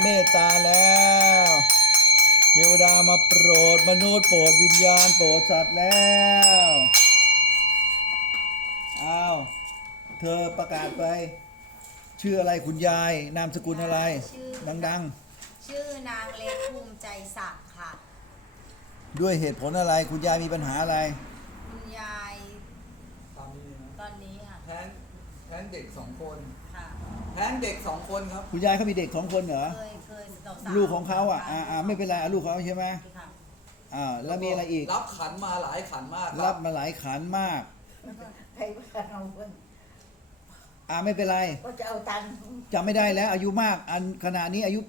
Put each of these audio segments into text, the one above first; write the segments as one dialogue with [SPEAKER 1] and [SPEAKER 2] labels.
[SPEAKER 1] เมตตาแล้วเทวดามาโปรดมนุษย์โปรดวิญญาณโปรดสัตว์แล้วอ้าวเธอประกาศไปชื่ออะไรคุณยายนามสกุลอะไร
[SPEAKER 2] ชื่อ
[SPEAKER 1] ดัง
[SPEAKER 2] ชื่อนางเล็กภูมิใจศักดิ์ค่ะ
[SPEAKER 1] ๆด้วยเหตุผลอะไรคุณยายมีปัญหาอะไร
[SPEAKER 2] คุณยาย
[SPEAKER 3] ตอนนี้นะ
[SPEAKER 2] ตอนนี้ค่ะ
[SPEAKER 3] แท้งเด็ก2 คน
[SPEAKER 2] ค่ะ
[SPEAKER 3] แท้งเด็ก2 คนครับ
[SPEAKER 1] คุณยายเขามีเด็ก2 คนเหรอ
[SPEAKER 2] เคยสาวๆ
[SPEAKER 1] ลูกของเขาไม่เป็นไรลูกเขาใช่ไหม
[SPEAKER 2] ค่ะ
[SPEAKER 1] แล้วมีอะไรอีก
[SPEAKER 3] รับขันมาหลายขันมาก
[SPEAKER 1] รับมาหลายขันมาก
[SPEAKER 4] ใครว่าเราเพิ่ง
[SPEAKER 1] ไม่เป็นไร
[SPEAKER 4] ก็จะเอาตังค์
[SPEAKER 1] จำไม่ได้แล้วอายุมากอันขณะนี้อายุ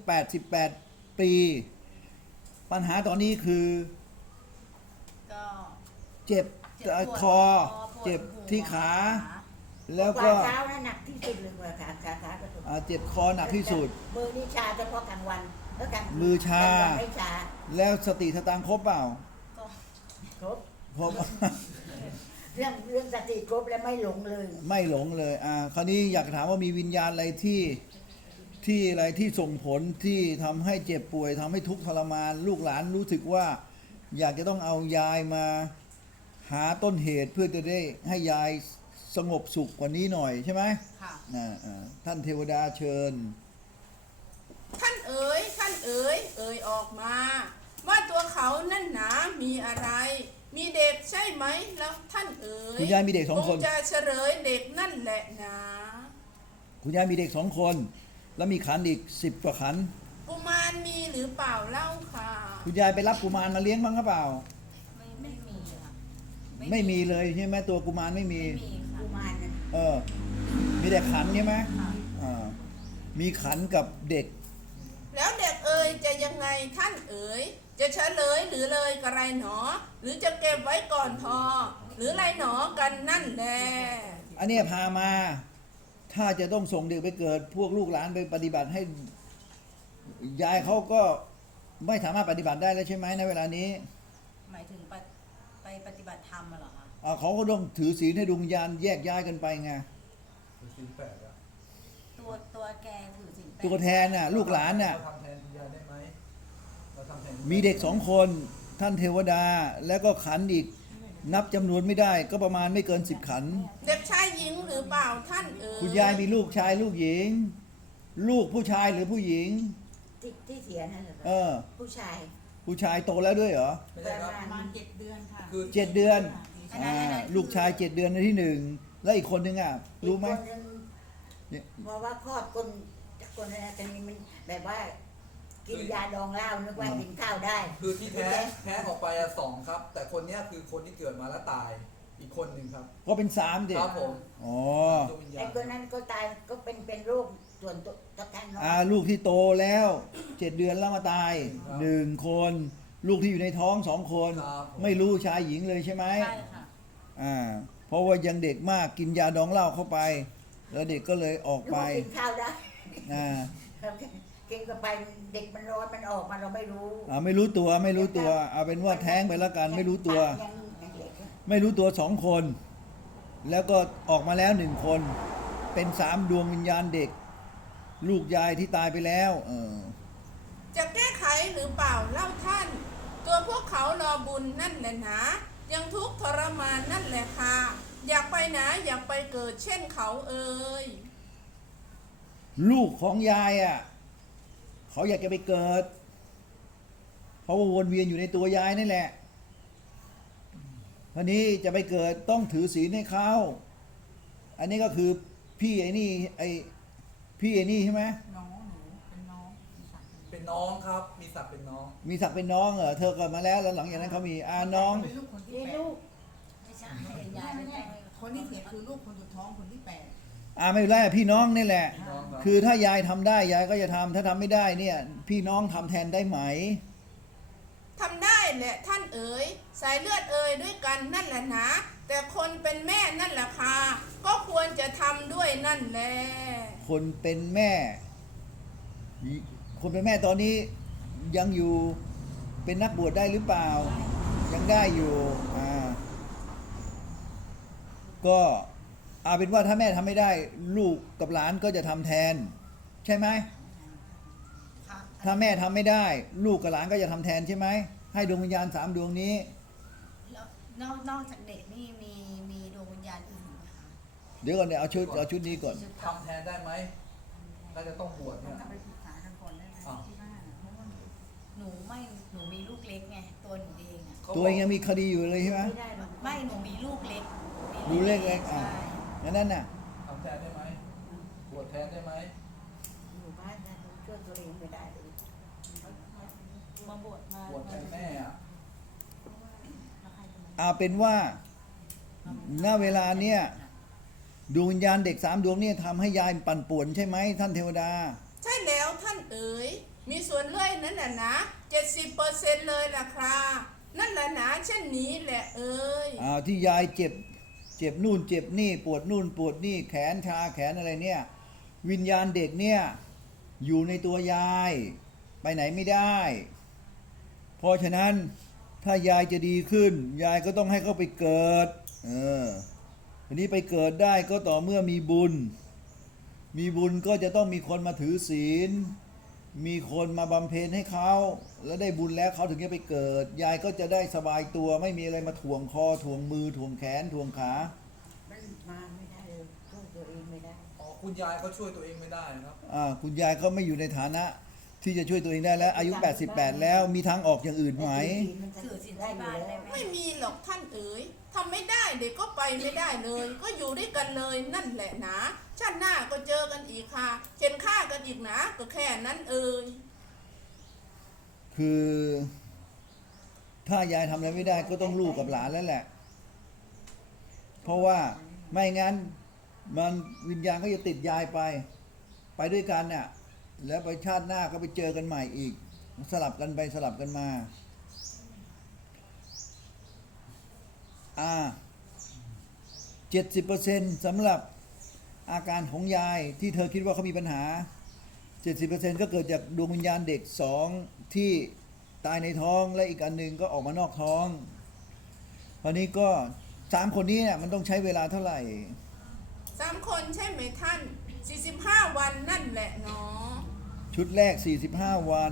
[SPEAKER 1] 88 ปีปัญหาตอนนี้คือ
[SPEAKER 2] ก็
[SPEAKER 1] เจ็บคอเจ็บที่ขาแล้วก็
[SPEAKER 4] เท้านะหนักที่สุดเลยว่าขาก็ถูก
[SPEAKER 1] เจ็บคอหนักที่สุด
[SPEAKER 4] มือนี่ชาเฉพาะกลางวันแล้วกลาง
[SPEAKER 1] มือชา
[SPEAKER 4] ไม่ชา
[SPEAKER 1] แล้วสติสตังครบเปล่า
[SPEAKER 4] ครบ
[SPEAKER 1] ครบ
[SPEAKER 4] เรื่องสติครบและไม่หลงเลย
[SPEAKER 1] ไม่หลงเลยคราวนี้อยากถามว่ามีวิญญาณอะไรที่อะไรที่ส่งผลที่ทำให้เจ็บป่วยทำให้ทุกข์ทรมานลูกหลานรู้สึกว่าอยากจะต้องเอายายมาหาต้นเหตุเพื่อจะได้ให้ยายสงบสุขกว่านี้หน่อยใช่ไหม
[SPEAKER 2] ค่ะ
[SPEAKER 1] ท่านเทวดาเชิญ
[SPEAKER 5] ท่านเอ๋ยออกมาว่าตัวเขานั่นหนามีอะไรมีเด็กใช่ไหมแล้วท่านเอ๋ย
[SPEAKER 1] คุณยายมีเด็ก2 คน
[SPEAKER 5] คงจะเฉลยเด็กนั่นแหละนะ
[SPEAKER 1] คุณยายมีเด็ก2 คนแล้วมีขันอีก10 กว่าขัน
[SPEAKER 5] กุมารมีหรือเปล่าเล่าค่ะ
[SPEAKER 1] คุณยายไปรับกุมารมาเลี้ยงบ้างหรือเปล่า
[SPEAKER 2] ไม่มีค่ะ
[SPEAKER 1] ไม่มีเลยใช่ไหมตัวกุมารไม่มี
[SPEAKER 2] ค่ะ
[SPEAKER 4] กุมารนะ
[SPEAKER 1] มีแต่ขันใช่ไหมมีขันกับเด็ก
[SPEAKER 5] แล้วเด็กเอ๋ยจะยังไงท่านเอ๋ยจะเฉลยหรือเลยกระไรหนอหรือจะเก็บไว้ก่อนพอหรือไรหนอกันนั่นแน่
[SPEAKER 1] อันนี้พามาถ้าจะต้องส่งเด็กไปเกิดพวกลูกหลานไปปฏิบัติให้ยายเขาก็ไม่สามารถปฏิบัติได้แล้วใช่ไหมในเวลานี้
[SPEAKER 2] หมายถึงไปปฏิบัติธรรมเหรอคะ
[SPEAKER 1] เขาก็ต้องถือศีลให้ดวงวิญญาณแยกย้ายกันไปไง
[SPEAKER 3] ศีล 8อะ
[SPEAKER 2] ตัวแกถือศีล 8
[SPEAKER 1] ตัวแทนลูกหลาน
[SPEAKER 3] เราทำแทนคุณยายได้ไหมเราทำแทน
[SPEAKER 1] มีเด็ก2 คนท่านเทวดาแล้วก็ขันอีกนับจำนวนไม่ได้ก็ประมาณไม่เกิน10 ขัน
[SPEAKER 5] เด็กชายหญิงหรือเปล่าท่านเอ๋ย
[SPEAKER 1] คุณยายมีลูกชายลูกหญิงลูกผู้ชายหรือผู้หญิง
[SPEAKER 4] ที่เสียนั่นเหรอผู้
[SPEAKER 1] ชายโตแล้วด้วยเหรอ
[SPEAKER 4] ประมาณ7 เดือนค่ะ
[SPEAKER 1] คือ7 เดือนลูกชาย7 เดือนในที่1แล้วอีกคนนึงรู้ไหม
[SPEAKER 4] เพราะว่าคลอดคนอะไรตอนนี้มันแบบว่ากินยาดองเหล้านึกว่ากินข้าวได้
[SPEAKER 3] คือที่แท้ออกไป2 ครับแต่คนนี้คือคนที่เกิดมาแล้วตายอีกคนหนึ่งครับ
[SPEAKER 1] ก็เป็น3เด็ก
[SPEAKER 3] ครับผม
[SPEAKER 4] ไอ้คนนั้นก็ตายก็เป็นโรคส่วนตัวแทน
[SPEAKER 1] ลูกที่โตแล้ว7 เดือนแล้วมาตาย1 คนลูกที่อยู่ในท้อง2 คนไม่รู้ชายหญิงเลยใช่ไหม
[SPEAKER 2] ใช่ค่ะ
[SPEAKER 1] เพราะว่ายังเด็กมากกินยาดองเหล้าเข้าไปแล้วเด็กก็เลยออกไป
[SPEAKER 4] กินข้าวได้กินกับไปเด็กมันร้อนมันออกมาเราไม่รู้
[SPEAKER 1] ไม่รู้ตัวเอาเป็นว่าแท้งไปแล้วกันไม่รู้ตัว2 คนแล้วก็ออกมาแล้ว1 คนเป็น3 ดวงวิญญาณเด็กลูกยายที่ตายไปแล้ว
[SPEAKER 5] จะแก้ไขหรือเปล่าเล่าท่านตัวพวกเขารอบุญนั่นแหละนะยังทุกข์ทรมานนั่นแหละค่ะอยากไปนะอยากไปเกิดเช่นเขาเอ่ย
[SPEAKER 1] ลูกของยายเขาอยากจะไปเกิดเพราะว่าวนเวียนอยู่ในตัวยายนั่นแหละทีนี้จะไปเกิดต้องถือศีลให้เขาอันนี้ก็คือพี่ไอ้นี่ใช่ไหม
[SPEAKER 2] น้องหนูเป็นน้อง
[SPEAKER 3] เป็นน้องครับมีศักดิ์เป็นน้อง
[SPEAKER 1] เหรอเธอเกิดมาแล้วหลังจากนั้นเขามีน้อง
[SPEAKER 2] เป็นลูกคนที่8ไม่ใช่ยายเป็น
[SPEAKER 6] คนที่7คือลูกคนสุดท้องคนที่8
[SPEAKER 1] ไม่เป็นไรพี่น้องนี่แหละคือถ้ายายทำได้ยายก็จะทำถ้าทำไม่ได้เนี่ยพี่น้องทำแทนได้ไหม
[SPEAKER 5] ทำได้แหละท่านเอ๋ยสายเลือดเอ๋ยด้วยกันนั่นแหละนะแต่คนเป็นแม่นั่นแหละค่ะก็ควรจะทำด้วยนั่นแหละ
[SPEAKER 1] คนเป็นแม่ตอนนี้ยังอยู่เป็นนักบวชได้หรือเปล่ายังได้อยู่ก็เป็นว่าถ้าแม่ทำไม่ได้ลูกกับหลานก็จะทำแทนใช่ไหมถ้าแม่ทำไม่ได้ ลูกกับหลานก็จะทำแทนใช่ไหมให้ดวงวิญญาณ3ดวงนี้
[SPEAKER 2] แล้วนอกจากเด็กนี่มีดวงวิญญาณอื่นไหมคะ
[SPEAKER 1] เดี๋ยวก่อนเนี่ยเอาชุดนี้ก่อน
[SPEAKER 3] ทำแทนได้ไหมถ้าจะต้องบวชเนี่ย
[SPEAKER 6] ไปปรึกษากันก่อนได้ไหม
[SPEAKER 3] อ้าว
[SPEAKER 6] ที่บ้านอะเพราะว่า
[SPEAKER 2] หนูมีลูกเล็กไงตัวหนูเองอะ
[SPEAKER 3] ขา
[SPEAKER 1] ตัวเองยังมีคดีอยู่เลยใช่ไหม
[SPEAKER 4] ไม่ได้หรอก
[SPEAKER 2] ไม่หนูมีลูกเล็ก
[SPEAKER 1] ดูเลขเล็กอ่ะ
[SPEAKER 2] ใช่
[SPEAKER 1] งั้นนั่นน่ะ
[SPEAKER 3] ทำแทนได้ไหมบวชแทนได้ไหม
[SPEAKER 4] อยู่บ้านนะช่วยตัวเองไม่ได้เลย
[SPEAKER 2] มาบวชมา
[SPEAKER 3] บวชแทนแม่อะ
[SPEAKER 1] เอาเป็นว่าณเวลาเนี้ยดวงวิญญาณเด็ก3ดวงเนี่ยทำให้ยายปั่นป่วนใช่ไหมท่านเทวดา
[SPEAKER 5] ใช่แล้วท่านเอ๋ยมีส่วนเลื่อยนั่นแหละนะ70%เลยล่ะครับนั่นแหละนะเช่นนี้แหละเอ๋ย
[SPEAKER 1] ที่ยายเจ็บนู่นเจ็บนี่ปวดนู่นปวดนี่แขนชาแขนอะไรเนี่ยวิญญาณเด็กเนี่ยอยู่ในตัวยายไปไหนไม่ได้ เพราะฉะนั้นถ้ายายจะดีขึ้น ยายก็ต้องให้เขาไปเกิดทีนี้ไปเกิดได้ก็ต่อเมื่อมีบุญก็จะต้องมีคนมาถือศีลมีคนมาบำเพ็ญให้เขาแล้วได้บุญแล้วเขาถึงจะไปเกิด ยายก็จะได้สบายตัวไม่มีอะไรมาถ่วงคอถ่วงมือถ่วงแขนถ่วงขา
[SPEAKER 4] มันมาไม่ได้เลยช่วยตัวเองไม่ได้
[SPEAKER 3] อ๋อคุณยายเขาช่วยตัวเองไม่ได้นะครับ
[SPEAKER 1] คุณยายเขาไม่อยู่ในฐานะ ที่จะช่วยตัวเองได้แล้ว อายุ 88 แล้วมีทางออกอย่างอื่นไหม
[SPEAKER 2] ถือศีลที่บ้านได้ไหม
[SPEAKER 5] ไม่มีหรอกท่านเอ๋ยทำไม่ได้เด็กก็ไปไม่ได้เลย ก็อยู่ด้วยกันเลยนั่นแหละนะชาติหน้าก็เจอกันอีกค่ะเช่นฆ่ากันอีกนะก็แค่นั้นเอ๋ย
[SPEAKER 1] คือถ้ายายทำอะไรไม่ได้ก็ต้องลูกกับหลานแล้วแหละ เพราะว่าไม่งั้นมันวิญญาณก็จะติดยายไปด้วยกันน่ะแล้วไปชาติหน้าก็ไปเจอกันใหม่อีกสลับกันไปสลับกันมา70%สำหรับอาการของยายที่เธอคิดว่าเขามีปัญหา 70% ก็เกิดจากดวงวิญญาณเด็ก2ที่ตายในท้องและอีกอันหนึ่งก็ออกมานอกท้องคราวนี้ก็3คนนี้เนี่ยมันต้องใช้เวลาเท่าไหร่
[SPEAKER 5] 3 คนใช่ไหมท่าน45 วันนั่นแหละเนาะ
[SPEAKER 1] ชุดแรก45 วัน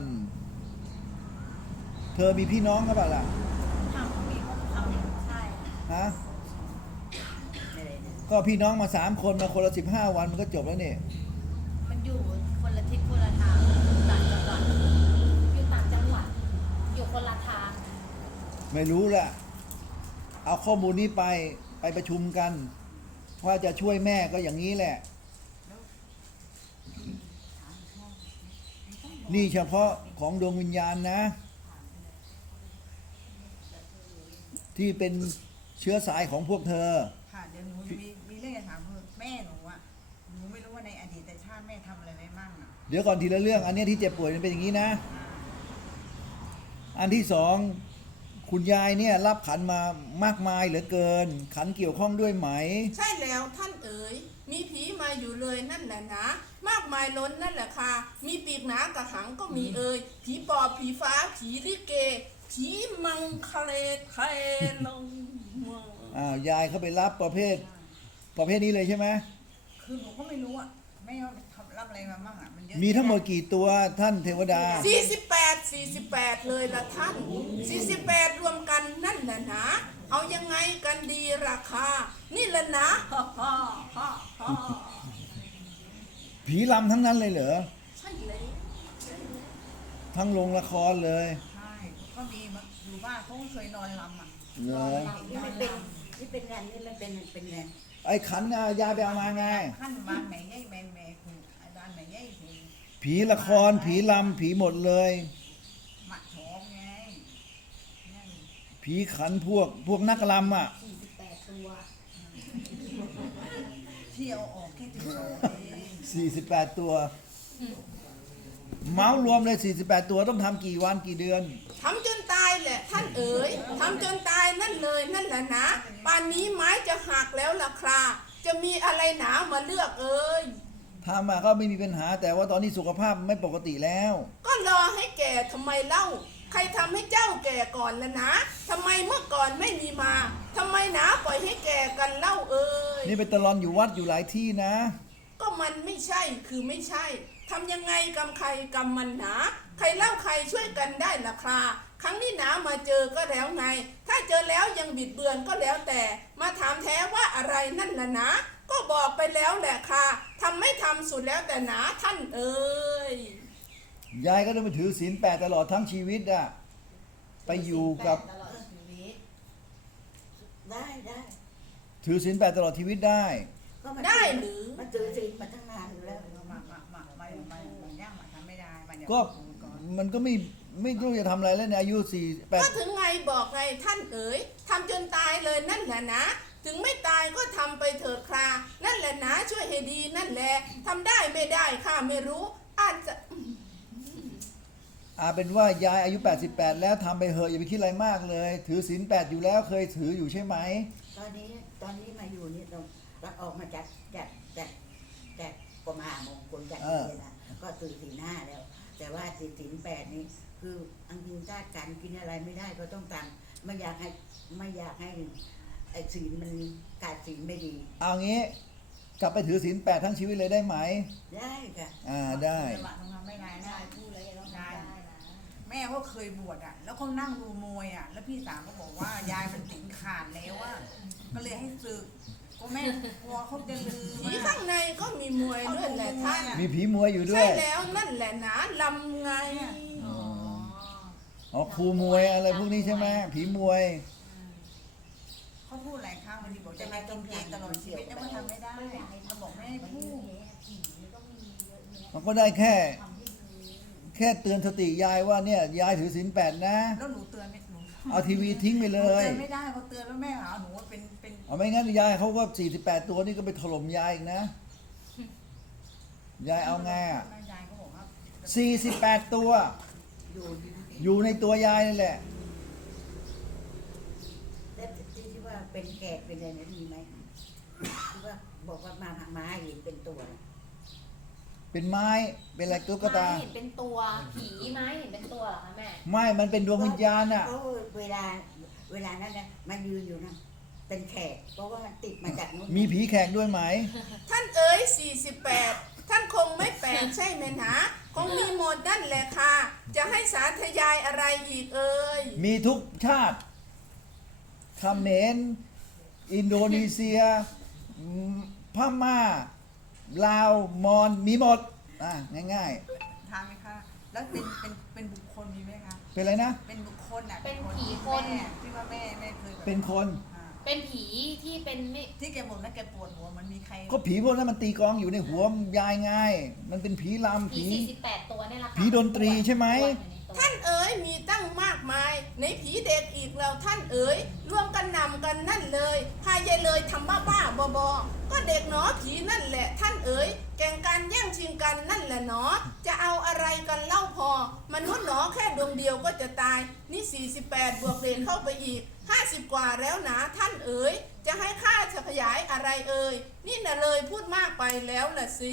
[SPEAKER 1] เธอมีพี่น้องกันเปล่าล่ะ
[SPEAKER 2] ทำมีทำใช่
[SPEAKER 1] ฮะ
[SPEAKER 4] ไม่ได้นะ
[SPEAKER 1] ก็พี่น้องมา3คนมาคนละ15 วันมันก็จบแล้วนี่
[SPEAKER 2] มันอยู่คนละทิศคนละทางต่างจังหวัดอยู่ต่างจังหวัดอยู่คนละทาง
[SPEAKER 1] ไม่รู้ล่ะเอาข้อมูลนี้ไปประชุมกัน ว่าจะช่วยแม่ก็อย่างนี้แหละ นี่เฉพาะของดวงวิญญาณนะ ที่เป็นเชื้อสายของพวกเธอ
[SPEAKER 6] ค่ะเดี๋ยวหนูมีเรื่องจะถามคือแม่หนูอะหนูไม่รู้ว่าในอดีตชาติแม่ทำอะไรไว้มั่งอะ
[SPEAKER 1] เดี๋ยวก่อนทีละเรื่อง อันเนี้ยที่เจ็บป่วยมันเป็นอย่างนี้นะ อันที่สองคุณยายเนี่ยรับขันมามากมายเหลือเกิน ขันเกี่ยวข้องด้วยไหม
[SPEAKER 5] ใช่แล้วท่านเอ๋ยมีผีมาอยู่เลยนั่นแหละนะมากมายล้นนั่นแหละค่ะมีปีกหนากระหังก็มีเอ่ยผีปอบผีฟ้าผีลิเกผีมังคะเลไทยลงเมือง
[SPEAKER 1] ยายเขาไปรับประเภทนี้เลยใช่ไหม
[SPEAKER 6] คือหนูก็ไม่รู้อะแม่ทำรับอะไรมามั่งอะมันเยอะ
[SPEAKER 1] มีทั้งหมดกี่ตัวท่านเทวดา
[SPEAKER 5] 48เลยละท่าน48รวมกันนั่นแหละนะเอายังไงกันดีราคานี่แหละนะฮ่าฮ่าฮ่าฮ่า
[SPEAKER 1] ผีลำทั้งนั้นเลยเหรอ
[SPEAKER 5] ใช่เลย
[SPEAKER 1] ทั้งโรงละครเลย
[SPEAKER 6] ใช่ก็มีมาอยู่บ้านเขาก็เคยนอนลำอะ
[SPEAKER 1] เหรอ
[SPEAKER 4] นี่มันเป็นงานนี่มันเป็นงาน
[SPEAKER 1] ไอ้ขันน่ะยายไปเอามาไง
[SPEAKER 6] ขั้นบ้านแม่ใหญ่แม่คุณบ้านแม่ใหญ่คุณ
[SPEAKER 1] ผีละครผีลำผีหมดเลย
[SPEAKER 6] หมักชอบไงนั่น
[SPEAKER 1] ผีขันพวกนักลำอ่ะ
[SPEAKER 2] 48ตัว
[SPEAKER 6] ที่เอาออกแค่12เอง
[SPEAKER 1] 48 ตัว เมาส์รวมเลย 48 ตัวต้องทำกี่วันกี่เดือน
[SPEAKER 5] ทำจนตายแหละท่านเอ๋ยทำจนตายนั่นเลยนั่นแหละนะป่านนี้ไม้จะหักแล้วล่ะคราจะมีอะไรหนามาเลือกเอ๋ย
[SPEAKER 1] ทำมาก็ไม่มีปัญหาแต่ว่าตอนนี้สุขภาพไม่ปกติแล้ว
[SPEAKER 5] ก็รอให้แก่ทำไมเล่า ใครทำให้เจ้าแก่ก่อนละนะทำไมเมื่อก่อนไม่มีมาทำไมหนาปล่อยให้แก่กันเล่าเอ๋ย
[SPEAKER 1] นี่ไปตลอนอยู่วัดอยู่หลายที่นะ
[SPEAKER 5] ก็มันไม่ใช่คือไม่ใช่ทำยังไงกรรมใครกรรมมันหนาใครเล่าใครช่วยกันได้ล่ะคราครั้งนี้หนามาเจอก็แล้วไง ถ้าเจอแล้วยังบิดเบือนก็แล้วแต่ มาถามแท้ว่าอะไรนั่นล่ะนะ ก็บอกไปแล้วแหละค่ะทำไม่ทำสุดแล้วแต่หนาท่านเอ๋ย
[SPEAKER 1] ยายก็ต้องไปถือศีลแปดตลอดทั้งชีวิตอะไปอยู่กับ
[SPEAKER 2] ตลอดชีวิต
[SPEAKER 4] ได้ได้
[SPEAKER 1] ถือศีลแปดตลอดชีวิตได้
[SPEAKER 4] ก็มัน
[SPEAKER 5] ได้หรือ
[SPEAKER 4] มันถือศีลมาตั้งนานอยู่แล้ว
[SPEAKER 6] มันย่างมาทำไม่ได้มันเดี๋ยว
[SPEAKER 1] ก็
[SPEAKER 6] ก่อน
[SPEAKER 1] มันก็ไม่รู้จะทำอะไรแล้วในอายุ48
[SPEAKER 5] ก็ถึงไงบอกไงท่านเอ๋ยทำจนตายเลยนั่นแหละนะ ถึงไม่ตายก็ทำไปเถิดครานั่นแหละนะช่วยให้ดีนั่นแหละทำได้ไม่ได้ข้าไม่รู้อาจจะ
[SPEAKER 1] เป็นว่ายายอายุ 88 แล้วทำไปเหอะอย่าไปคิดอะไรมากเลย ถือศีล8อยู่แล้วเคยถืออยู่ใช่ไหม
[SPEAKER 4] ตอนนี้มาอยู่นี่เราออกมาจากกรมหามงคลจากนี่นะก็ถือศีล5แล้ว แต่ว่าศีล8นี่คืออังกินธาตุการกินอะไรไม่ได้ก็ต้องทำไม่อยากให้ไอ้ศีลมันขาดศีลไม่ดี
[SPEAKER 1] เอางี้กลับไปถือศีล8ทั้งชีวิตเลยได้ไหม
[SPEAKER 4] ได้ค่ะ
[SPEAKER 1] ได้
[SPEAKER 6] จังหวะทำไม่ได้นะ
[SPEAKER 2] ได้พูดแล้วยังต้องทำได้นะ
[SPEAKER 6] แม่ก็เคยบวชอ่ะ แล้วเขานั่งดูมวยอ่ะ แล้วพี่สาวก็บอกว่ายายมันติงขาดแล้วอ่ะ ก็เลยให้ศึกก็แม่กลัวเขาจะลืม
[SPEAKER 5] ผีข้างในก็มีมวยด้วยแหละท่าน
[SPEAKER 1] มีผีมวยอยู่ด้ว
[SPEAKER 5] ใช่
[SPEAKER 1] ย
[SPEAKER 5] แล้วนั่นแหละนะลำไง
[SPEAKER 1] อ๋อครูมวยอะไรพวกนี้ใช่ไหมผีมวย
[SPEAKER 6] เขาพูดหลายครั้งบางทีบอกจะมากินเจตลอดชีวิตแล้วก็ทำไม่ได้เขาบอกไม่ให้พูด
[SPEAKER 2] ผีก็มีเยอะแยะ
[SPEAKER 1] มันก็ได้แค่
[SPEAKER 2] ทำให้ดู
[SPEAKER 1] แค่เตือนสติยายว่าเนี่ยยายถือศีล8นะ
[SPEAKER 6] แล้วหนูเตือนไม่หนู
[SPEAKER 1] เอาทีวีทิ้งไปเลย
[SPEAKER 6] เตือนไม่ได้พอเตือนแล้วแม่หาหนูว่าเป็น
[SPEAKER 1] เอาไม่งั้นยายเขาก็48 ตัวนี่ก็ไปถล่มยายอีกนะ ยายเอาไงอ่ะ
[SPEAKER 6] ยายก็บอกว่า
[SPEAKER 1] 48 ตัว
[SPEAKER 4] อยู่
[SPEAKER 1] อยู่ในตัวยายนี่แหละ
[SPEAKER 4] แต่ที่ว่าเป็นแขกเป็นอะไรนั้นมีไหมที่ว่าบอกว่ามาเห็นเป็นตัว
[SPEAKER 1] เป็นไม้เป็นอะไรตุ๊กตา
[SPEAKER 2] ไม้เห็นเป็นตัวผีไม้เห็นเป็นตัวเหรอคะแม่
[SPEAKER 1] ไม่มันเป็นดวงวิญญาณอ่ะ
[SPEAKER 4] เพราะเวลานั้นนะมายืนอยู่นะเป็นแขกเพราะว่ามันติดมาจากนู้น
[SPEAKER 1] มีผีแขกด้วยไหม
[SPEAKER 5] ท่านเอ๋ย48 ท่านคงไม่แปลกใช่ไหมนะคงมีหมดนั่นแหละค่ะ จะให้สาธยายอะไรอีกเอ่ย
[SPEAKER 1] มีทุกชาติเขมรอินโดนีเซียพม่าลาวมอญมีหมดง่าย
[SPEAKER 6] ทางไหมคะแล้วเป็นบุคคลมีไหมคะ
[SPEAKER 1] ๆ เป็นอะไรนะ
[SPEAKER 6] เป็นบุคคลอ่ะ
[SPEAKER 2] เป็นผีคน
[SPEAKER 6] แม่ที่ว่าแม่เคยแบบ
[SPEAKER 1] เป็นคน
[SPEAKER 6] อ่า
[SPEAKER 2] เป็นผีที่เป็นไม่
[SPEAKER 6] ที่แกบอกแล้วแกปวดหัวมันมีใคร
[SPEAKER 1] ก็ผีพวกนั้นมันตีกลองอยู่ในหัวยายไงมันเป็นผีลำ
[SPEAKER 2] ผี 48 ตัวเนี่ยแหละค่ะ
[SPEAKER 1] ผีดนตรีใช่ไหม
[SPEAKER 5] ท่านเอ๋ยมีตั้งมากมาย ในผีเด็กอีกแล้วท่านเอ๋ยร่วมกันนำกันนั่นเลยพายายเลยทำบ้าๆบอๆก็เด็กหนอผีนั่นแหละท่านเอ๋ยแก่งกันแย่งชิงกันนั่นแหละหนอจะเอาอะไรกันเล่าพอ มนุษย์หนอแค่ดวงเดียวก็จะตายนี่48บวกเลนเข้าไปอีก50กว่าแล้วนะท่านเอ๋ยจะให้ข้าจะขยายอะไรเอ่ยนี่น่ะเลยพูดมากไปแล้วล่ะสิ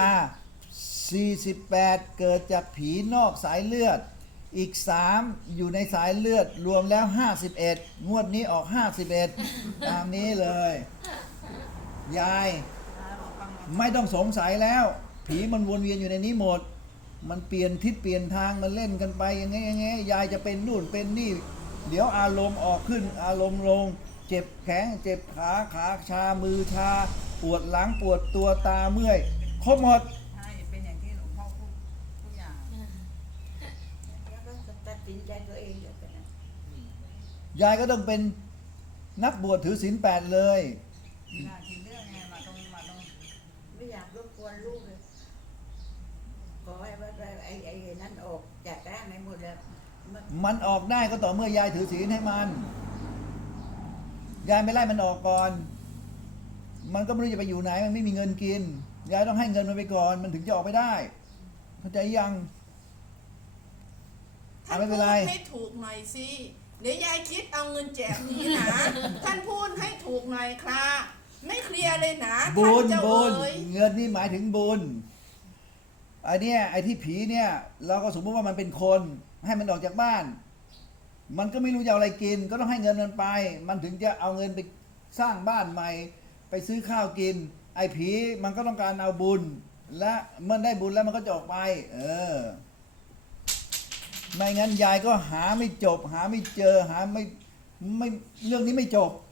[SPEAKER 1] 48 เกิดจากผีนอกสายเลือด อีก 3 อยู่ในสายเลือดรวมแล้ว 51 งวดนี้ออก 51 ตามนี้เลย ยายไม่ต้องสงสัยแล้ว ผีมันวนเวียนอยู่ในนี้หมด มันเปลี่ยนทิศเปลี่ยนทางมันเล่นกันไปอย่างงี้ยายจะเป็นนู่นเป็นนี่ เดี๋ยวอารมณ์ออกขึ้นอารมณ์ลง เจ็บแขนเจ็บขาชามือชา ปวดหลังปวดตัวตาเมื่อยครบหมด
[SPEAKER 6] ใช่เป็นอย่างที่หลวงพ่อพูดทุกอย่าง
[SPEAKER 4] แล้วก็ตัดสินใจตัวเองเดี๋ยวกันนะ
[SPEAKER 1] ยายก็ต้องเป็นนักบวชถือศีล8เลย
[SPEAKER 6] หน้าที่เรื่องไงมาตรง
[SPEAKER 4] ไม่อยากรบกวนลูกเลยขอให้ว่าไอ้นั้นออกจากร่างให้หมดแล้ว
[SPEAKER 1] มันออกได้ก็ต่อเมื่อยายถือศีลให้มัน ยายไม่ไล่มันออกก่อน มันก็ไม่รู้จะไปอยู่ไหน มันไม่มีเงินกิน ยายต้องให้เงินมันไปก่อน มันถึงจะออกไปได้ เข้าใจยัง
[SPEAKER 5] ท่าน
[SPEAKER 1] ไม่เป็
[SPEAKER 5] พู
[SPEAKER 1] น
[SPEAKER 5] ด
[SPEAKER 1] ไร
[SPEAKER 5] ให้ถูกหน่อยสิ เดี๋ยวยายคิดเอาเงินแจกนี้นะ ท่านพูดให้ถูกหน่อยค่ะไม่เคลียร์เลยนะ
[SPEAKER 1] บุ
[SPEAKER 5] ท่าน
[SPEAKER 1] ญ
[SPEAKER 5] เจ้า
[SPEAKER 1] บุญ
[SPEAKER 5] เอ๋ย
[SPEAKER 1] เงินนี่หมายถึงบุญไอ้เนี่ยไอ้ที่ผีเนี่ย เราก็สมมติว่ามันเป็นคน ให้มันออกจากบ้าน มันก็ไม่รู้จะเอาอะไรกิน ก็ต้องให้เงินมันไป มันถึงจะเอาเงินไปสร้างบ้านใหม่ ไปซื้อข้าวกิน ไอ้ผีมันก็ต้องการเอาบุญ และเมื่อได้บุญแล้วมันก็จะออกไป
[SPEAKER 5] ท
[SPEAKER 1] ไม่งั้นยายก็หาไม่จบ หาไม่เจอหาไม่เรื่องนี้ไม่จบ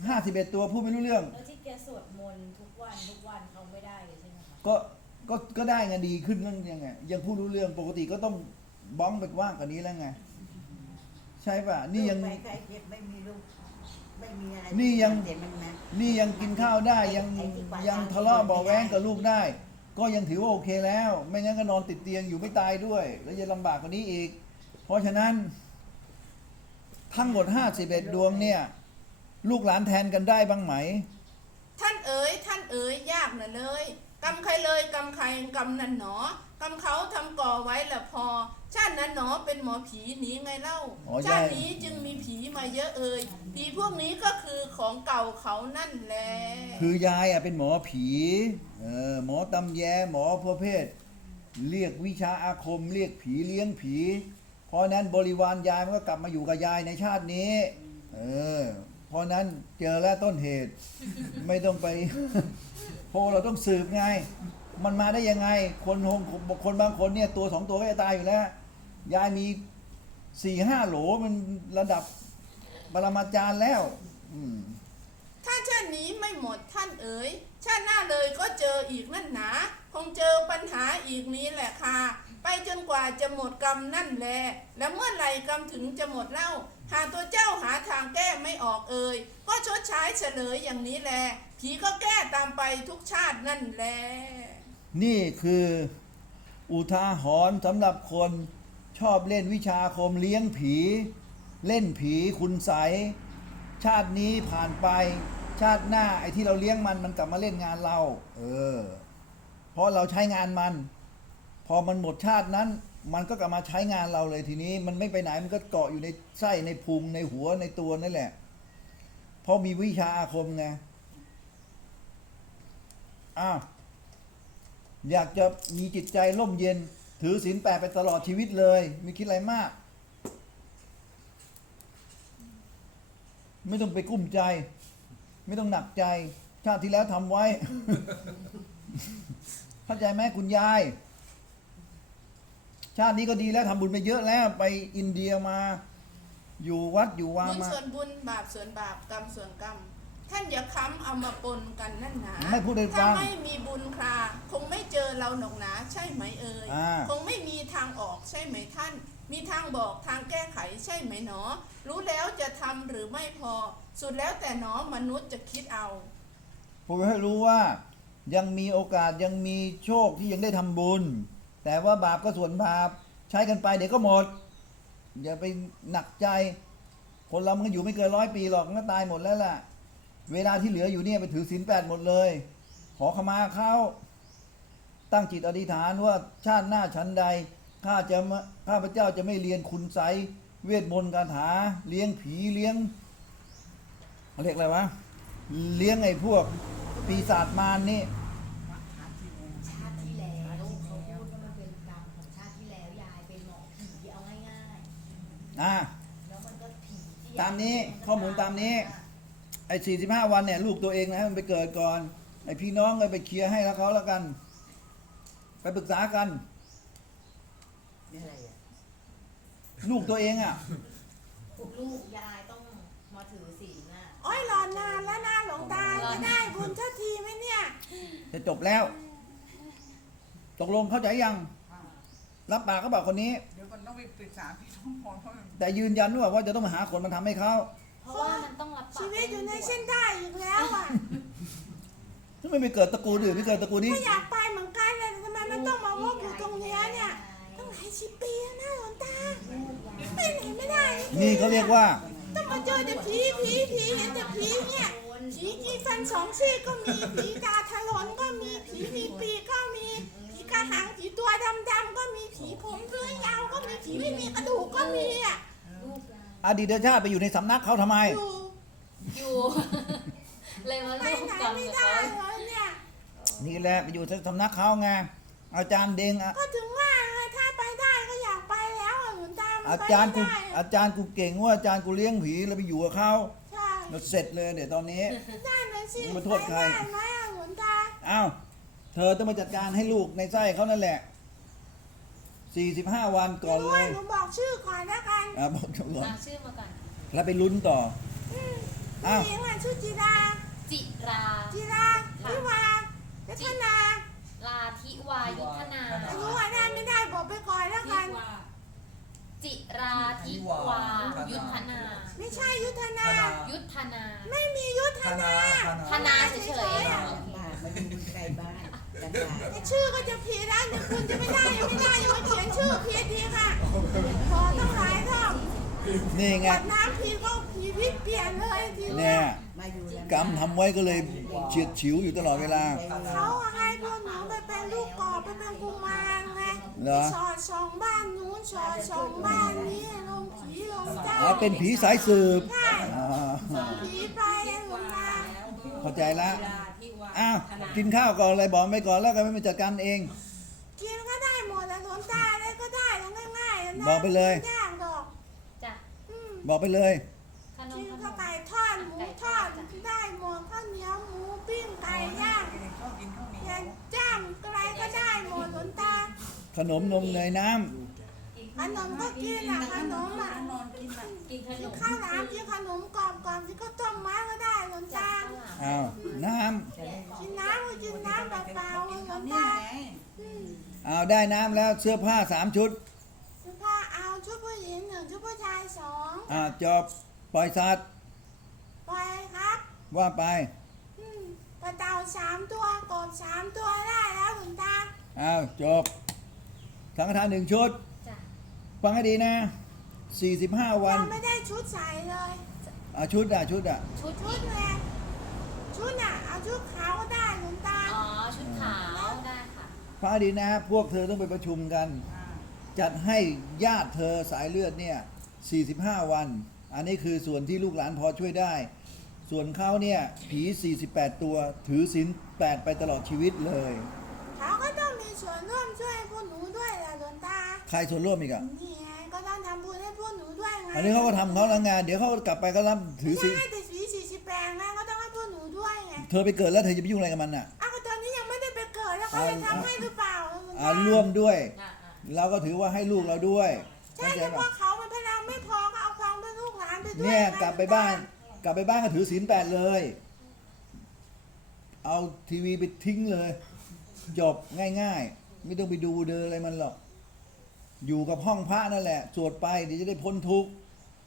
[SPEAKER 1] 51ตัวพูดไม่รู้เรื่อง
[SPEAKER 2] แล้วที่แกสวดมนต์ทุกวันเขาไม่ได้เลยใช่ไหมคะ
[SPEAKER 1] ก็ได้ไงดีขึ้นเรื่องยังไงยังพูดรู้เรื่องปกติก็ต้องบ้องไปว่างกว่านี้แล้วไงใช่ป่ะนี่ยัง
[SPEAKER 4] ไปใครเจ็บไม่มีลูกไม่มีอะไร
[SPEAKER 1] นี่ยัง
[SPEAKER 4] เจ็บมันนะ
[SPEAKER 1] นี่ยังกินข้าวได้ยังทะเลาะเบาะแว้งกับลูกได้ ก็ยังถือว่าโอเคแล้ว ไม่งั้นก็นอนติดเตียงอยู่ไม่ตายด้วย แล้วจะลำบากกว่านี้อีก เพราะฉะนั้น ทั้งหมด51ดวงเนี่ยลูกหลานแทนกันได้บ้างไหม
[SPEAKER 5] ท่านเอ๋ยยากนะเลยกำใครเลยกำใครกำนั่นหนอกำเขาทำก่อไว้ละพอ ชาตินั้นหนอเป็นหมอผีหนีไงเล่า
[SPEAKER 1] อ๋อ
[SPEAKER 5] ชาตินี้จึงมีผีมาเยอะเอ่ยผีพวกนี้ก็คือของเก่าเขานั่นแหละ
[SPEAKER 1] คือยายเป็นหมอผีหมอตำแยหมอประเภท เรียกวิชาอาคม เรียกผีเลี้ยงผี เพราะนั้นบริวารยายมันก็กลับมาอยู่กับยายในชาตินี้เพราะนั้นเจอแล้วต้นเหตุ ไม่ต้องไป เพราะเราต้องสืบไง มันมาได้ยังไง คนบางคนเนี่ยตัว2ตัวก็จะตายอยู่แล้ว ยายมี4-5 โหลมันระดับปรมาจารย์แล้ว
[SPEAKER 5] ถ้าชาตินี้ไม่หมดท่านเอ๋ยชาติหน้าเลยก็เจออีกนั่นหนาคงเจอปัญหาอีกนี้แหละค่ะไปจนกว่าจะหมดกรรมนั่นแหละแล้วเมื่อไหร่กรรมถึงจะหมดเล่าหาตัวเจ้าหาทางแก้ไม่ออกเอ่ยก็ชดใช้เฉลยอย่างนี้แหละผีก็แก้ตามไปทุกชาตินั่นแหละ
[SPEAKER 1] นี่คืออุทาหรณ์สำหรับคนชอบเล่นวิชาอาคมเลี้ยงผี เล่นผีคุณใสยชาตินี้ผ่านไปชาติหน้าไอ้ที่เราเลี้ยงมันกลับมาเล่นงานเราเพราะเราใช้งานมัน พอมันหมดชาตินั้น มันก็กลับมาใช้งานเราเลยทีนี้มันไม่ไปไหนมันก็เกาะอยู่ในไส้ในพุงในหัวในตัวนั่นแหละเพราะมีวิชาอาคมไงอยากจะมีจิตใจร่มเย็นถือศีล8ไปตลอดชีวิตเลยไม่คิดอะไรมากไม่ต้องไปกุ้มใจ ไม่ต้องหนักใจชาติที่แล้วทำไว้ เข้าใจไหมคุณยายชาตินี้ก็ดีแล้วทำบุญไปเยอะแล้วไปอินเดียมาอยู่วัดอยู่วา
[SPEAKER 5] บุญ
[SPEAKER 1] มา
[SPEAKER 5] ส่วนบุญบาปส่วนบาปกรรมส่วนกรรมท่านอย่าค้ำเอามาปนกันนั่นหนา
[SPEAKER 1] ไม่พูดให้ฟั
[SPEAKER 5] ถ้าง ไม่มีบุญคราคงไม่เจอเราหนอกหนาใช่ไหมเอ่ย คงไม่มีทางออกใช่ไหมท่าน มีทางบอกทางแก้ไขใช่ไหมหนอ รู้แล้วจะทำหรือไม่พอ สุดแล้วแต่หนอมนุษย์จะคิดเอา
[SPEAKER 1] ผมให้รู้ว่ายังมีโอกาสยังมีโชคที่ยังได้ทำบุญ แต่ว่าบาปก็ส่วนบาปใช้กันไปเดี๋ยวก็หมด อย่าไปหนักใจ คนเรามันก็อยู่ไม่เกิน100 ปีหรอกมันก็ตายหมดแล้วล่ะ เวลาที่เหลืออยู่เนี่ยไปถือศีล8หมดเลย ขอขมาเขาตั้งจิตอธิษฐานว่าชาติหน้าชั้นใดข้าพเจ้าจะไม่เรียนคุณไสยเวทมนต์คาถาเลี้ยงผีเลี้ยงเรียกอะไรวะเลี้ยงไอ้พวกปีศาจมารนี่
[SPEAKER 2] ชาติที่แล้วเขาพูดว่ามันเป็นกรรมของชาติที่แล้วยายเป็นหมอผีเอาง่ายๆแล้วมันก็ผีที่
[SPEAKER 1] ตามนี้ข้อมูลตามนี้ไอ้45 วันเนี่ยลูกตัวเองนะมันไปเกิดก่อนไอ้พี่น้องเลยไปเคลียร์ให้แล้วเขาแล้วกัน ไปปรึกษากัน
[SPEAKER 4] นี่อะไรอ่ะ
[SPEAKER 1] ลูกตัวเองอ่ะ
[SPEAKER 2] ลูกยายต้องมาถือศีลน่ะ
[SPEAKER 5] อ้อยรอนานแล้วนะหลวงตาจะได้บุญสักทีไหมเนี่ย
[SPEAKER 1] จะจบแล้ว ตกลงเข้าใจยัง รับปากก็บอกคนนี้
[SPEAKER 6] เดี๋ยวก่อนต้องไปปรึกษาพี่ท้องพรเพราะมัน
[SPEAKER 1] แต่ยืนยันว่าจะต้องมาหาคนมาทำให้เขา
[SPEAKER 2] เพราะว่ามันต้องรับปาก
[SPEAKER 5] ชีวิตอยู่ในเส้นได้อีกแล้วอ่ะ
[SPEAKER 1] ถ้าไม่เกิดตระกูลอื่นไม่เกิดตระกูลนี้
[SPEAKER 5] ก็อยากไปเหมือนกันเลยทำไมมันต้องมาวกอยู่ตรงเนี้ยเนี่ยตั้งหลาย10 ปีแล้วนะหลวงตาไปไหนไม่ได้
[SPEAKER 1] นี่เขาเรียกว่า
[SPEAKER 5] ต้องมาเจอแต่ผีเห็นแต่ผีเนี่ยผีกีฟัน2 ซี่ก็มีผีตาถลนก็มีผีมีปีกก็มีผีกระหังผีตัวดำๆก็มีผีผมเรื้อยยาวก็มีผีไม่มีกระดูกก็มีอ่ะ
[SPEAKER 1] อดีตชาติไปอยู่ในสำนักเขาทำไม
[SPEAKER 2] อยู่ เลยมา
[SPEAKER 5] ไป
[SPEAKER 2] ร่วม
[SPEAKER 5] ไหน
[SPEAKER 2] กรรม
[SPEAKER 5] ไม่
[SPEAKER 2] กับ
[SPEAKER 5] ได้
[SPEAKER 2] เขา
[SPEAKER 5] เลยเนี่ย
[SPEAKER 1] นี่แหละไปอยู่ในสำนักเขาไงอาจารย์เด้ง
[SPEAKER 5] ก็ถึงว่าไงถ้าไปได้ก็อยากไปแล้วอ่ะหลวงตามัน
[SPEAKER 1] อา
[SPEAKER 5] ไป
[SPEAKER 1] จารย์กู
[SPEAKER 5] ไม่ได้
[SPEAKER 1] อาจารย์กูเก่งว่าอาจารย์กูเลี้ยงผีแล้วไปอยู่กับเขา
[SPEAKER 5] ใช่
[SPEAKER 1] เราเสร็จเลยเดี๋ยวตอนนี้
[SPEAKER 5] ได้เลยสิ
[SPEAKER 1] มาโทษใคร
[SPEAKER 5] ไปได้ไหมอ่ะหลวงตา
[SPEAKER 1] อ้าวเธอต้องมาจัดการให้ลูกในไส้เขานั่นแหละ 45 วันก่อนเลย
[SPEAKER 5] หนูบอกชื่อก่อนแล้วกัน
[SPEAKER 1] บอกก่อน
[SPEAKER 2] ชื่อมาก่อน
[SPEAKER 1] แล้วไปลุ้นต่อ อ้าว
[SPEAKER 5] ผู้หญิงอ่ะชื่อจิรา
[SPEAKER 2] จิรา
[SPEAKER 5] จิราทิวารัตนา
[SPEAKER 2] ลาธิวายุทธนา
[SPEAKER 5] อายุว่าได้ไม่ได้บอกไปก่อนแล้วกัน
[SPEAKER 2] จิราธิวายุทธนา
[SPEAKER 5] ไม่ใช่ยุทธนา
[SPEAKER 2] ยุทธนา
[SPEAKER 5] ไม่มียุทธนา
[SPEAKER 2] ธนาเฉยๆเหรอ
[SPEAKER 4] บ้านมาดูมันไกลบ้านจังหวัด
[SPEAKER 5] แต่ชื่อก็จะผิดแล้วเดี๋ยวคุณจะไม่ได้ยังไม่ได้ยังมาเขียนชื่อผิดดีค่ะพอต้องหลายรอบ
[SPEAKER 1] นี่ไง
[SPEAKER 5] กดน้ำผิดก็ผีพิษเปลี่ยนเลยที
[SPEAKER 1] เนี่
[SPEAKER 5] เนี้
[SPEAKER 1] ย
[SPEAKER 5] ย
[SPEAKER 4] มาอยู่แล้ว
[SPEAKER 1] กรรมทำไว้ก็เลยเฉียดฉิวอยู่ตลอดเวลา
[SPEAKER 5] เขาให้พวกหนูไปเป็นลูกกอกไปเป็นกุมารไง
[SPEAKER 1] เหรอ
[SPEAKER 5] สอดส่องบ้านนู้นสอดส่องบ้านนี้ลงผีลงเจ้า
[SPEAKER 1] อ๋อเป็นผีสายสืบ
[SPEAKER 5] ใช่
[SPEAKER 1] อ๋อ
[SPEAKER 5] ส่งผีไปลงมา
[SPEAKER 1] เข้าใจละอ้าวกินข้าวก่อนเลยบอกไปก่อนแล้วกันไม่มาจัดการเอง
[SPEAKER 5] กินก็ได้หมดแล้วหลวงตาอะไรก็ได้แล้วง่ายๆแล้วนะ
[SPEAKER 1] บอกไปเลย
[SPEAKER 5] ม่ยากหรอก
[SPEAKER 2] จ้ะ
[SPEAKER 5] อืม
[SPEAKER 1] บอกไปเลย
[SPEAKER 2] ขนม
[SPEAKER 5] กิน
[SPEAKER 2] ขน
[SPEAKER 5] ข้าว
[SPEAKER 2] ม
[SPEAKER 5] ไก่ทอดหมูทอดได้หมดข้าวเหนียวหมูปิ้งไก่ย่าง
[SPEAKER 6] ชอบกินข้าวเหนี
[SPEAKER 5] แก
[SPEAKER 6] ยว
[SPEAKER 5] งจ้ำอะไรก็ได้หมดหลวงตา
[SPEAKER 1] ขนมนมเนยน้
[SPEAKER 5] ขนมก็กินอ่ะขนมอ่ะ
[SPEAKER 6] นอนกินอ่ะ
[SPEAKER 2] กินขนม
[SPEAKER 5] ข้าวหลามกินขนมกรอบก่อนกินข้าวต้มมัดก็ได้หลวง
[SPEAKER 2] จ้ะ
[SPEAKER 5] ตา
[SPEAKER 1] ำอ้าวน้
[SPEAKER 5] กินน้ำก็กินน้ำเปล่าๆหลวง
[SPEAKER 6] นี่
[SPEAKER 5] ตา
[SPEAKER 6] ไง
[SPEAKER 5] อืม
[SPEAKER 1] ำอ้าวได้น้ำแล้วเสื้อผ้า3 ชุด
[SPEAKER 5] เสื้อผ้าเอาชุดผู้หญิง1ชุดผู้ชาย2
[SPEAKER 1] จบปล่อยสัตว์
[SPEAKER 5] ปล่อยครับ
[SPEAKER 1] ว่าไป
[SPEAKER 5] ปลาเต่า3ตัวกบ3ตัวได้แล้วหลวงตา
[SPEAKER 1] อ้าวจบสังฆทาน1 ชุด
[SPEAKER 2] จ้ะ
[SPEAKER 1] ฟังให้ดีนะ 45 วัน
[SPEAKER 5] เราไม่ได้ชุดใส่เลย
[SPEAKER 1] ชุดอ่ะ
[SPEAKER 2] ชุด
[SPEAKER 5] ชุดไงชุดน่ะเอาชุดขาวก็ได้หลวงตา
[SPEAKER 2] อ๋อ ชุดขาวได้ค่ะ
[SPEAKER 1] ฟังให้ดีนะ พวกเธอต้องไปประชุมกัน จัดให้ญาติเธอสายเลือดเนี่ย 45 วัน อันนี้คือส่วนที่ลูกหลานพอช่วยได้ ส่วนเขาเนี่ยผี 48 ตัวถือศีล8ไปตลอดชีวิตเลย
[SPEAKER 5] เขาก็ต้องมีส่วนร่วมช่วยพวกหนูด้วยแหละหลวงตา
[SPEAKER 1] ใครส่วนร่วมอีกอ่ะ
[SPEAKER 5] นี่ไงก็ต้องทำบุญให้พวกหนูด้วยไง
[SPEAKER 1] อันนี้เขาก็ทำเขาแล้วงาน เดี๋ยวเขากลับไปก็รับถือศีล
[SPEAKER 5] ใช่แต่สี48ไงก็ต้องให้พวกหนูด้วยไง
[SPEAKER 1] เธอไปเกิดแล้วเธอจะไปยุ่งอะไรกับมันอ่ะ
[SPEAKER 5] อ้าวก็ตอนนี้ยังไม่ได้ไปเกิดแล้วเขาจะทำให้หรือเปล่าหลวงตา
[SPEAKER 1] ร่วมด้วย
[SPEAKER 2] อ่ะ
[SPEAKER 1] เราก็ถือว่าให้ลูกเราด้วย
[SPEAKER 5] ใช่
[SPEAKER 1] เข้าใจ
[SPEAKER 5] แต่พ
[SPEAKER 1] ป่ะ
[SPEAKER 5] อเขามันพลังไม่พอก็เอาความเป็นลูกหลานไปด้วย
[SPEAKER 1] เนี่ย
[SPEAKER 5] ไง
[SPEAKER 1] กลับไปบ้านก็ถือศีล8เลย เอาทีวีไปทิ้งเลย จบง่ายๆ ไม่ต้องไปดูเดินอะไรมันหรอก อยู่กับห้องพระนั่นแหละ สวดไปเดี๋ยวจะได้พ้นทุกข์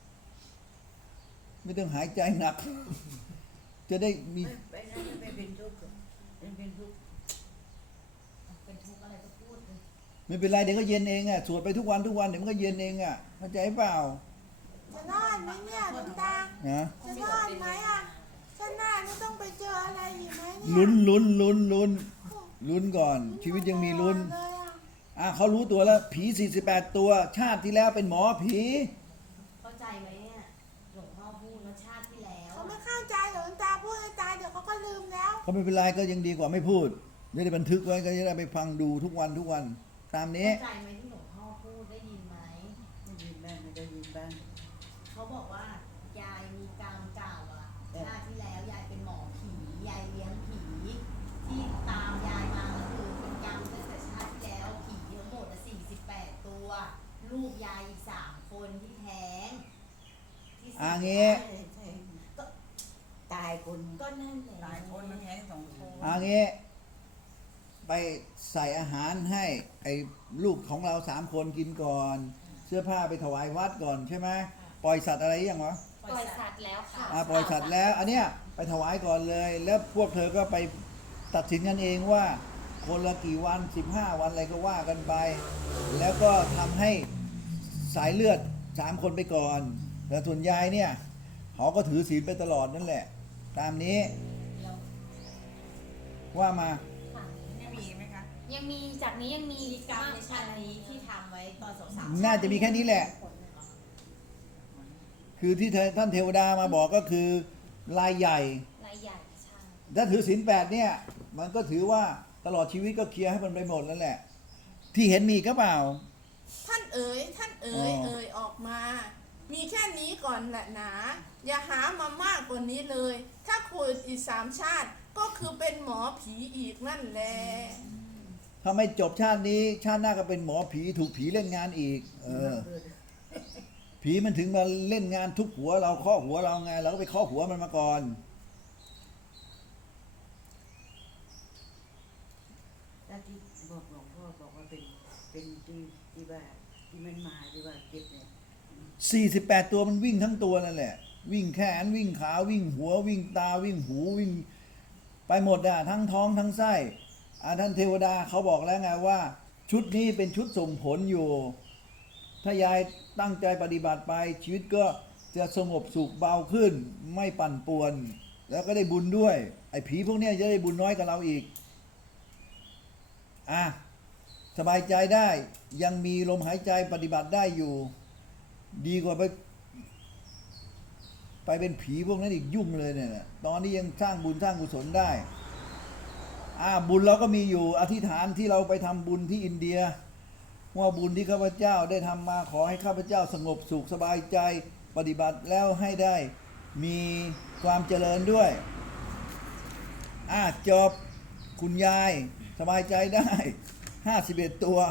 [SPEAKER 1] ไม่ต้องหายใจหนัก จะได้มี
[SPEAKER 4] ไปนั่นไปเป็นทุกข์เป็นทุกข์
[SPEAKER 2] เป็นทุกข์อะไรก็พูดเลย
[SPEAKER 1] ไม่เป็นไรเดี๋ยวก็เย็นเองอ่ะ สวดไปทุกวันเดี๋ยวมันก็เย็นเองอ่ะ เข้าใจเปล่า
[SPEAKER 5] จะรอดไหมเนี่ยหลวงตา
[SPEAKER 1] นะ
[SPEAKER 5] จะรอดไหมอ่ะชาติหน้าจะต้องไปเจออะไรอีกไหมเนี่ย
[SPEAKER 1] ลุ้นก่อน ชีวิตยังมีลุ้น
[SPEAKER 5] เลยอ่ะ
[SPEAKER 1] เขารู้ตัวแล้ว ผี 48 ตัว ชาติที่แล้วเป็นหมอผี
[SPEAKER 2] เข้าใจไหมเนี่ย หลวงพ่อพูดว่าชาติที่แล้ว
[SPEAKER 5] เขาไม่เข้าใจหลวงตาพูดให้ตายเดี๋ยวเขาก็ลืมแล้ว
[SPEAKER 1] ก็ไม่เป็นไรก็ยังดีกว่าไม่พูดจะได้บันทึกไว้ก็จะได้ไปฟังดูทุกวันตามนี้
[SPEAKER 2] เข้าใจไหมที่หลวงพ่อพูดได้ยินไหม
[SPEAKER 4] ได้ยินบ้างไม่ได้ยินบ้าง
[SPEAKER 2] เขาบอกว่ายายมีกรรมเก่าอ่ะ ชาติที่แล้วยายเป็นหมอผี ยายเลี้ยงผี ที่ตามยายมาก็คือเป็นกรรมตั้งแต่ชาติที่แล้วผีทั้งหมดอะ48 ตัว ลูกยายอีก3 คนที่แท้งที่เสีย
[SPEAKER 1] งี้
[SPEAKER 4] ใช่ใช่ตายคน
[SPEAKER 2] ก็นั่นแหละ
[SPEAKER 6] หลายคนมันแท้ง2 คน
[SPEAKER 1] งี้ไปใส่อาหารให้ไอ้ลูกของเรา3 คนกินก่อน เสื้อผ้าไปถวายวัดก่อนใช่ไหมปล่อยสัตว์อะไรยังวะ
[SPEAKER 2] ปล่อยสัตว์แล้วค่ะ
[SPEAKER 1] ปล่อยสัตว์แล้ว อันเนี้ยไปถวายก่อนเลย แล้วพวกเธอก็ไปตัดสินกันเองว่า คนละกี่วัน15 วันอะไรก็ว่ากันไป แล้วก็ทำให้สายเลือด3 คนไปก่อนแต่ส่วนยายเนี่ยเขาก็ถือศีลไปตลอดนั่นแหละ ตามนี้
[SPEAKER 2] แล้ว
[SPEAKER 1] ว่ามา
[SPEAKER 2] ค่ะ
[SPEAKER 6] ไม่มีไหมคะ
[SPEAKER 2] ยังมีจากนี้ยังมีกรรมในชาตินี้ที่ทำไว้ตอนสาว
[SPEAKER 1] น่าจะมีแค่นี้แหละ คือที่ท่านเทวดามาบอกก็คือรายใหญ่
[SPEAKER 2] รายใหญ่ใช่
[SPEAKER 1] ถ้าถือศีล8เนี่ย มันก็ถือว่าตลอดชีวิตก็เคลียร์ให้มันไปหมดแล้วแหละ ที่เห็นมีก็เปล่า
[SPEAKER 5] ท่านเอ๋ยออกมา มีแค่นี้ก่อนแหละหนา อย่าหามามากกว่านี้เลย ถ้าคุยอีก3 ชาติก็คือเป็นหมอผีอีกนั่นแหละ
[SPEAKER 1] ถ้าไม่จบชาตินี้ ชาติหน้าก็เป็นหมอผีถูกผีเล่นงานอีก ผีมันถึงมาเล่นงานทุบหัวเราเคาะหัวเราไงเราก็ไปเคาะหัวมันมาก่อน
[SPEAKER 4] แล้วที่บอกหลวงพ่อบอกว่าเป็นที่ว่าที่มันมาที่ว่าเจ็บเนี่ย
[SPEAKER 1] 48 ตัวมันวิ่งทั้งตัวนั่นแหละ วิ่งแขนวิ่งขาวิ่งหัววิ่งตาวิ่งหูวิ่งไปหมดอะทั้งท้องทั้งไส้ท่านเทวดาเขาบอกแล้วไงว่า ชุดนี้เป็นชุดส่งผลอยู่ ถ้ายายตั้งใจปฏิบัติไปชีวิตก็จะสงบสุขเบาขึ้น ไม่ปั่นป่วน แล้วก็ได้บุญด้วย ไอ้ผีพวกเนี้ยจะได้บุญน้อยกับเราอีกสบายใจได้ยังมีลมหายใจปฏิบัติได้อยู่ ดีกว่าไปเป็นผีพวกนั้นอีกยุ่งเลยเนี่ยตอนนี้ยังสร้างบุญสร้างกุศลได้บุญเราก็มีอยู่อธิษฐานที่เราไปทำบุญที่อินเดียว่าบุญที่ข้าพเจ้าได้ทำมาขอให้ข้าพเจ้าสงบสุขสบายใจปฏิบัติแล้วให้ได้มีความเจริญด้วยจบคุณยายสบายใจได้51 ตัว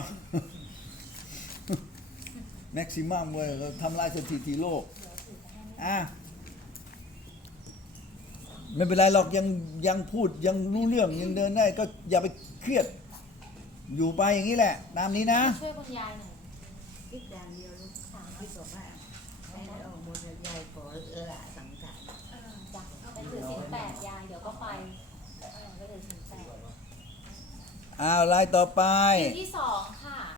[SPEAKER 1] แม็กซิมัมเว้ยเราทำลายสถิติโลกไม่เป็นไรหรอกยังพูดยังรู้เรื่องยังเดินได้ก็อย่าไปเครียดอยู่ไปอย่างนี้แหละตามนี้นะ
[SPEAKER 2] ช่วยคุณยายหน่อย
[SPEAKER 4] คิดอย่างเดียวลูกคิดบอกว่าให้ได้เอาบุญยายขอสังขาร
[SPEAKER 2] จ้ะไปถือศีล8ยายเดี๋ยวก็ไปไปถือศีล8
[SPEAKER 1] รายต่อไป
[SPEAKER 2] ที่2